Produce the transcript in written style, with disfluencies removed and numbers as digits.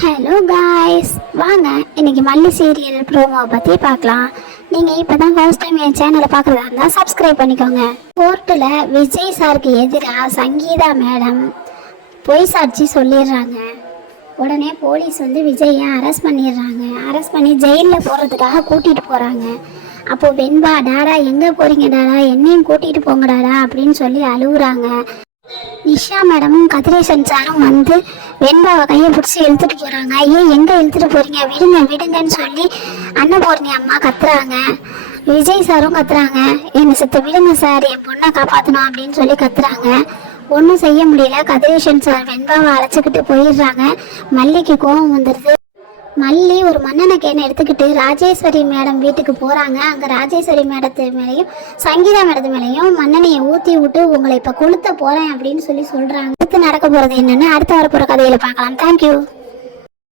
Hello guys, வாங்க இன்னைக்கு மல்லி சீரியல் ப்ரோமோ பற்றி பார்க்கலாம். நீங்கள் இப்போ தான் ஃபர்ஸ்ட் டைம் என் சேனலை பார்க்குறதா இருந்தால் சப்ஸ்கிரைப் பண்ணிக்கோங்க. கோர்ட்டில் விஜய் சாருக்கு எதிராக சங்கீதா மேடம் பொய் சாட்சி சொல்லிடுறாங்க. உடனே போலீஸ் விஜயை அரெஸ்ட் பண்ணிடுறாங்க. அரெஸ்ட் பண்ணி ஜெயிலில் போகிறதுக்காக கூட்டிகிட்டு போகிறாங்க. அப்போது வெண்பா, டாடா எங்கே போகிறீங்க டாடா, என்னையும் கூட்டிகிட்டு போங்க டாடா அப்படின்னு சொல்லி அழுகுறாங்க. நிஷா மேடமும் கதிரேசன் சாரும் வெண்பாவை கையை பிடிச்சி இழுத்துட்டு போகிறாங்க. ஏன் எங்கே இழுத்துட்டு போகிறீங்க, விடுங்க விடுங்கன்னு சொல்லி அன்னபூர்ணி அம்மா கத்துறாங்க. விஜய் சாரும் கத்துறாங்க, என்னை செத்த விடுங்க சார், என் பொண்ணை காப்பாற்றணும் அப்படின்னு சொல்லி கத்துறாங்க. ஒன்றும் செய்ய முடியல. கதிரேசன் சார் வெண்பாவை அழைச்சிக்கிட்டு போயிடுறாங்க. மல்லிக்கு கோபம் வந்துடுது. மல்லி ஒரு மண்ணெண்ணை கேனை எடுத்துக்கிட்டு ராஜேஸ்வரி மேடம் வீட்டுக்கு போகிறாங்க. அங்கே ராஜேஸ்வரி மேடத்து மேலேயும் சங்கீதா மேடத்து மேலேயும் மண்ணெண்ணையை ஊற்றி விட்டு உங்களை இப்போ கொளுத்த போகிறேன் அப்படின்னு சொல்லி சொல்கிறாங்க. அடுத்து நடக்க போகிறது என்னென்னு அடுத்த வரப்போகிற கதையில் பார்க்கலாம். தேங்க்யூ.